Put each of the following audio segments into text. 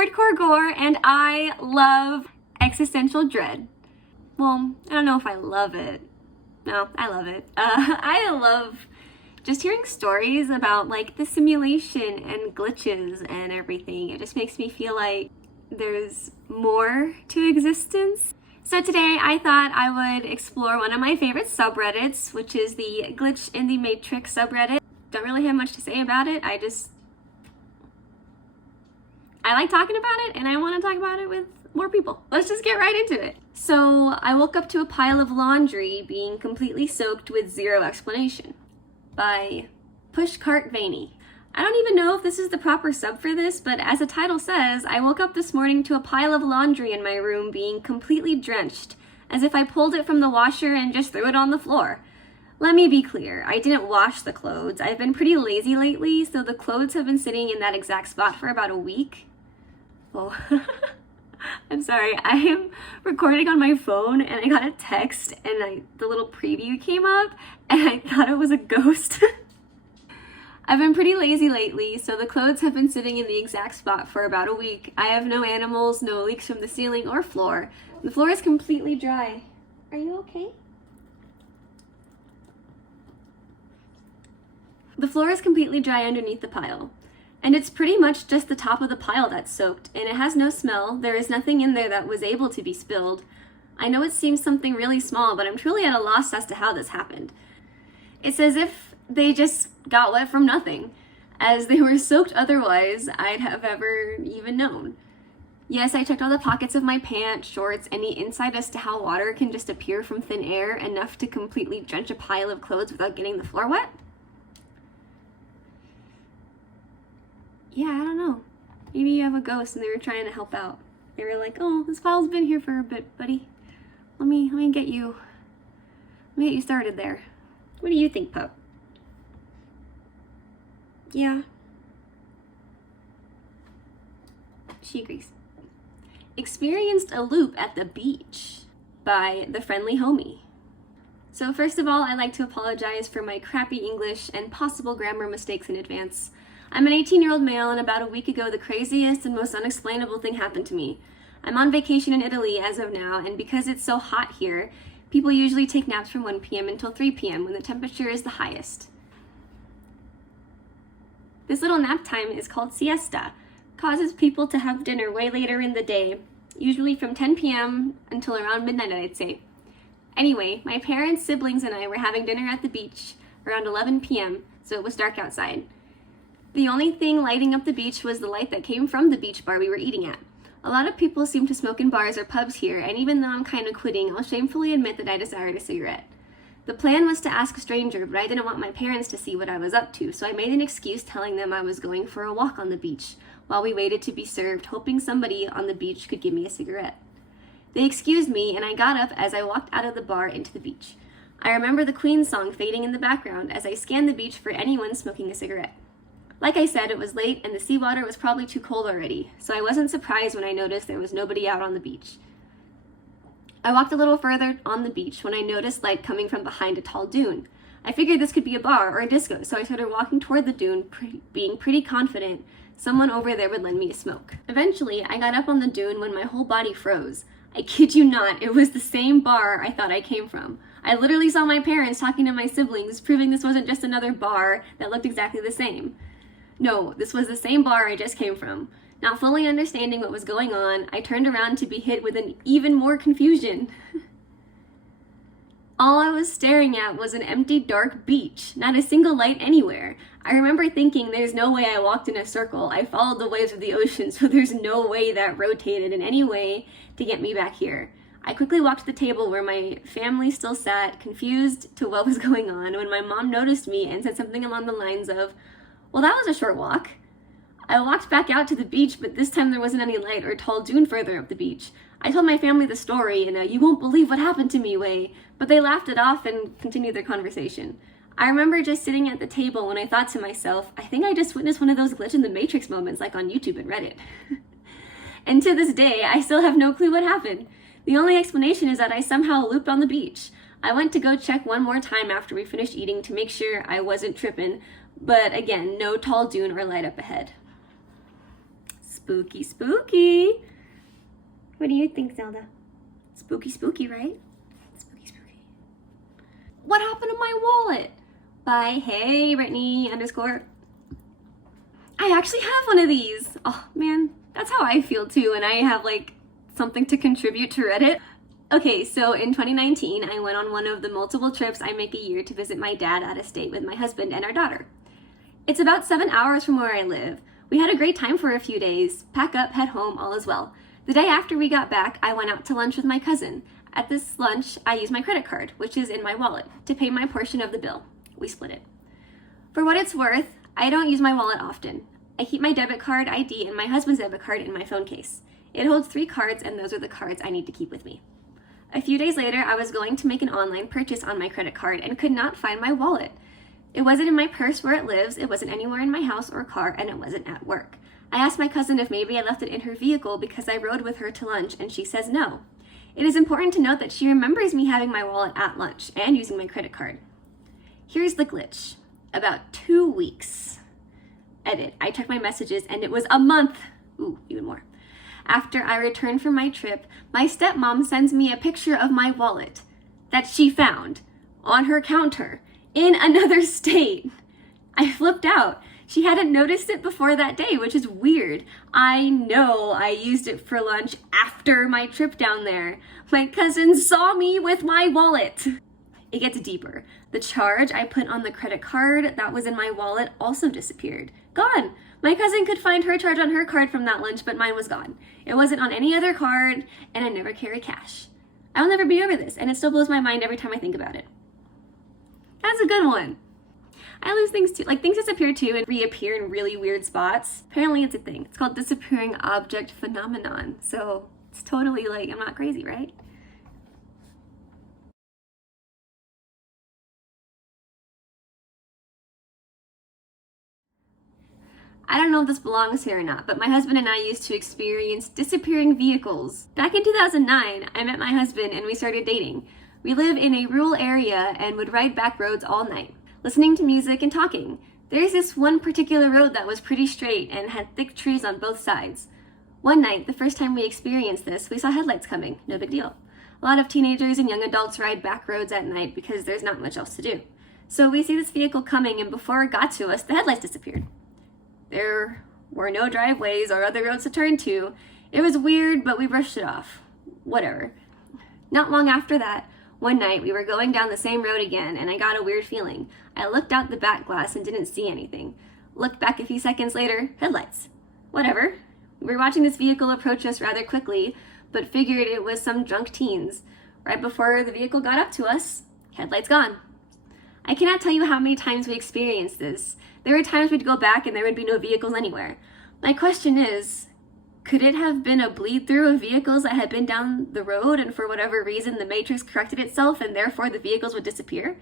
hardcore gore and I love existential dread. Well, I don't know if I love it. No, I love it. I love just hearing stories about like the simulation and glitches and everything. It just makes me feel like there's more to existence. So today I thought I would explore one of my favorite subreddits, which is the Glitch in the Matrix subreddit. Don't really have much to say about it. I like talking about it and I want to talk about it with more people. Let's just get right into it. So I woke up to a pile of laundry being completely soaked with zero explanation by Pushcart Vaney. I don't even know if this is the proper sub for this, but as the title says, I woke up this morning to a pile of laundry in my room being completely drenched, as if I pulled it from the washer and just threw it on the floor. Let me be clear, I didn't wash the clothes. I've been pretty lazy lately, so the clothes have been sitting in that exact spot for about a week. Oh, I'm sorry, I am recording on my phone and I got a text and the little preview came up and I thought it was a ghost. I've been pretty lazy lately, so the clothes have been sitting in the exact spot for about a week. I have no animals, no leaks from the ceiling or floor. The floor is completely dry. Are you okay? The floor is completely dry underneath the pile. And it's pretty much just the top of the pile that's soaked, and it has no smell. There is nothing in there that was able to be spilled. I know it seems something really small, but I'm truly at a loss as to how this happened. It's as if they just got wet from nothing, as they were soaked otherwise I'd have ever even known. Yes, I checked all the pockets of my pants, shorts, any insight as to how water can just appear from thin air enough to completely drench a pile of clothes without getting the floor wet. Yeah, I don't know. Maybe you have a ghost and they were trying to help out. They were like, oh, this pile's been here for a bit, buddy. Let me get you started there. What do you think, pup? Yeah. She agrees. Experienced a loop at the beach by The Friendly Homie. So first of all, I'd like to apologize for my crappy English and possible grammar mistakes in advance. I'm an 18-year-old male, and about a week ago, the craziest and most unexplainable thing happened to me. I'm on vacation in Italy as of now, and because it's so hot here, people usually take naps from 1 p.m. until 3 p.m. when the temperature is the highest. This little nap time is called siesta. Causes people to have dinner way later in the day, usually from 10 p.m. until around midnight, I'd say. Anyway, my parents, siblings, and I were having dinner at the beach around 11 p.m., so it was dark outside. The only thing lighting up the beach was the light that came from the beach bar we were eating at. A lot of people seem to smoke in bars or pubs here, and even though I'm kind of quitting, I'll shamefully admit that I desired a cigarette. The plan was to ask a stranger, but I didn't want my parents to see what I was up to, so I made an excuse telling them I was going for a walk on the beach, while we waited to be served, hoping somebody on the beach could give me a cigarette. They excused me, and I got up as I walked out of the bar into the beach. I remember the Queen song fading in the background as I scanned the beach for anyone smoking a cigarette. Like I said, it was late and the seawater was probably too cold already, so I wasn't surprised when I noticed there was nobody out on the beach. I walked a little further on the beach when I noticed light coming from behind a tall dune. I figured this could be a bar or a disco, so I started walking toward the dune, being pretty confident someone over there would lend me a smoke. Eventually, I got up on the dune when my whole body froze. I kid you not, it was the same bar I thought I came from. I literally saw my parents talking to my siblings, proving this wasn't just another bar that looked exactly the same. No, this was the same bar I just came from. Not fully understanding what was going on, I turned around to be hit with an even more confusion. All I was staring at was an empty, dark beach, not a single light anywhere. I remember thinking there's no way I walked in a circle. I followed the waves of the ocean, so there's no way that rotated in any way to get me back here. I quickly walked to the table where my family still sat, confused to what was going on, when my mom noticed me and said something along the lines of, "Well, that was a short walk." I walked back out to the beach, but this time there wasn't any light or tall dune further up the beach. I told my family the story in a "you won't believe what happened to me" way, but they laughed it off and continued their conversation. I remember just sitting at the table when I thought to myself, I think I just witnessed one of those glitch in the Matrix moments like on YouTube and Reddit. And to this day, I still have no clue what happened. The only explanation is that I somehow looped on the beach. I went to go check one more time after we finished eating to make sure I wasn't tripping, but again, no tall dune or light up ahead. Spooky, spooky. What do you think, Zelda? Spooky, spooky, right? Spooky, spooky. What happened to my wallet? By Hey Brittany _ I actually have one of these. Oh man, that's how I feel too, and I have like something to contribute to Reddit. Okay, so in 2019, I went on one of the multiple trips I make a year to visit my dad out of state with my husband and our daughter. It's about 7 hours from where I live. We had a great time for a few days. Pack up, head home, all is well. The day after we got back, I went out to lunch with my cousin. At this lunch, I used my credit card, which is in my wallet, to pay my portion of the bill. We split it. For what it's worth, I don't use my wallet often. I keep my debit card ID and my husband's debit card in my phone case. It holds 3 cards, and those are the cards I need to keep with me. A few days later, I was going to make an online purchase on my credit card and could not find my wallet. It wasn't in my purse where it lives, it wasn't anywhere in my house or car, and it wasn't at work. I asked my cousin if maybe I left it in her vehicle because I rode with her to lunch, and she says no. It is important to note that she remembers me having my wallet at lunch and using my credit card. Here's the glitch. About 2 weeks. Edit. I checked my messages and it was a month. Ooh, even more. After I returned from my trip, my stepmom sends me a picture of my wallet that she found on her counter in another state. I flipped out. She hadn't noticed it before that day, which is weird. I know I used it for lunch after my trip down there. My cousin saw me with my wallet. It gets deeper. The charge I put on the credit card that was in my wallet also disappeared. Gone. My cousin could find her charge on her card from that lunch, but mine was gone. It wasn't on any other card, and I never carry cash. I will never be over this, and it still blows my mind every time I think about it. That's a good one. I lose things too. Like, things disappear too and reappear in really weird spots. Apparently it's a thing. It's called disappearing object phenomenon. So it's totally like, I'm not crazy, right? I don't know if this belongs here or not, but my husband and I used to experience disappearing vehicles. Back in 2009, I met my husband and we started dating. We live in a rural area and would ride back roads all night, listening to music and talking. There's this one particular road that was pretty straight and had thick trees on both sides. One night, the first time we experienced this, we saw headlights coming. No big deal. A lot of teenagers and young adults ride back roads at night because there's not much else to do. So we see this vehicle coming, and before it got to us, the headlights disappeared. There were no driveways or other roads to turn to. It was weird, but we brushed it off. Whatever. Not long after that, one night we were going down the same road again, and I got a weird feeling. I looked out the back glass and didn't see anything. Looked back a few seconds later, headlights. Whatever. We were watching this vehicle approach us rather quickly, but figured it was some drunk teens. Right before the vehicle got up to us, headlights gone. I cannot tell you how many times we experienced this. There were times we'd go back and there would be no vehicles anywhere. My question is, could it have been a bleed through of vehicles that had been down the road and for whatever reason the matrix corrected itself and therefore the vehicles would disappear?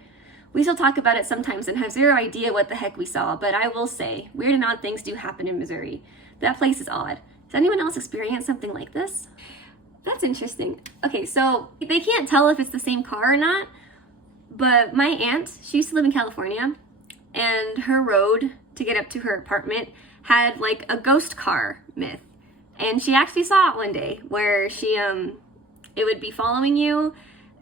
We still talk about it sometimes and have zero idea what the heck we saw, but I will say, weird and odd things do happen in Missouri. That place is odd. Has anyone else experienced something like this? That's interesting. Okay, so they can't tell if it's the same car or not, but my aunt, she used to live in California, and her road to get up to her apartment had like a ghost car myth. And she actually saw it one day where it would be following you,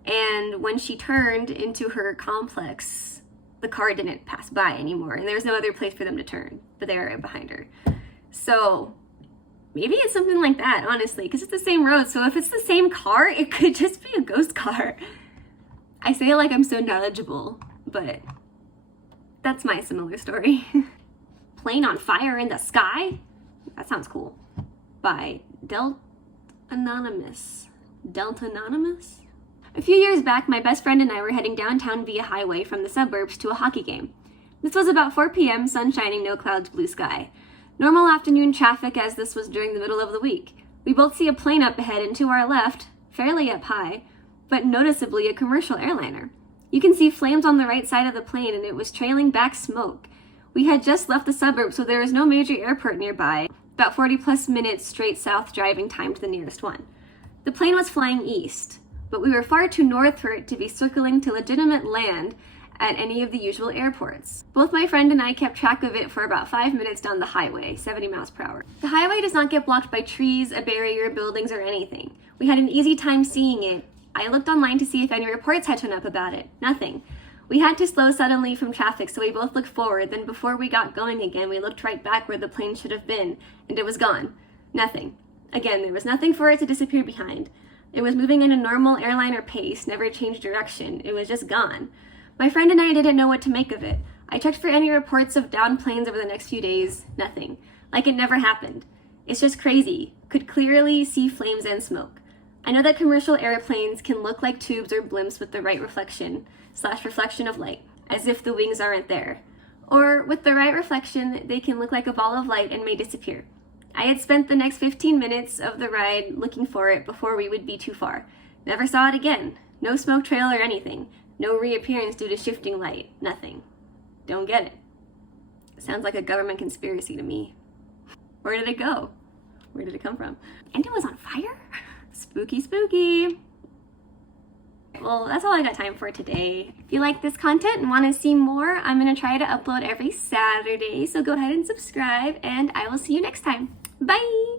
and when she turned into her complex, the car didn't pass by anymore, and there was no other place for them to turn, but they were right behind her. So maybe it's something like that, honestly, because it's the same road. So if it's the same car, it could just be a ghost car. I say it like I'm so knowledgeable, but that's my similar story. Plane on fire in the sky? That sounds cool. By Delta Anonymous. Delta Anonymous? A few years back, my best friend and I were heading downtown via highway from the suburbs to a hockey game. This was about 4 p.m., sun shining, no clouds, blue sky. Normal afternoon traffic, as this was during the middle of the week. We both see a plane up ahead and to our left, fairly up high, but noticeably a commercial airliner. You can see flames on the right side of the plane, and it was trailing back smoke. We had just left the suburbs, so there was no major airport nearby. About 40 plus minutes straight south driving time to the nearest one. The plane was flying east, but we were far too north for it to be circling to legitimate land, at any of the usual airports. Both my friend and I kept track of it for about 5 minutes down the highway, 70 miles per hour. The highway does not get blocked by trees, a barrier, buildings, or anything. We had an easy time seeing it. I looked online to see if any reports had shown up about it. Nothing. We had to slow suddenly from traffic, so we both looked forward. Then before we got going again, we looked right back where the plane should have been, and it was gone. Nothing. Again, there was nothing for it to disappear behind. It was moving in a normal airliner pace, never changed direction. It was just gone. My friend and I didn't know what to make of it. I checked for any reports of downed planes over the next few days. Nothing. Like it never happened. It's just crazy. Could clearly see flames and smoke. I know that commercial airplanes can look like tubes or blimps with the right reflection of light, as if the wings aren't there. Or with the right reflection, they can look like a ball of light and may disappear. I had spent the next 15 minutes of the ride looking for it before we would be too far. Never saw it again. No smoke trail or anything. No reappearance due to shifting light. Nothing. Don't get it. Sounds like a government conspiracy to me. Where did it go? Where did it come from? And it was on fire? Spooky, spooky. Well, that's all I got time for today. If you like this content and want to see more, I'm going to try to upload every Saturday, so go ahead and subscribe, and I will see you next time. Bye!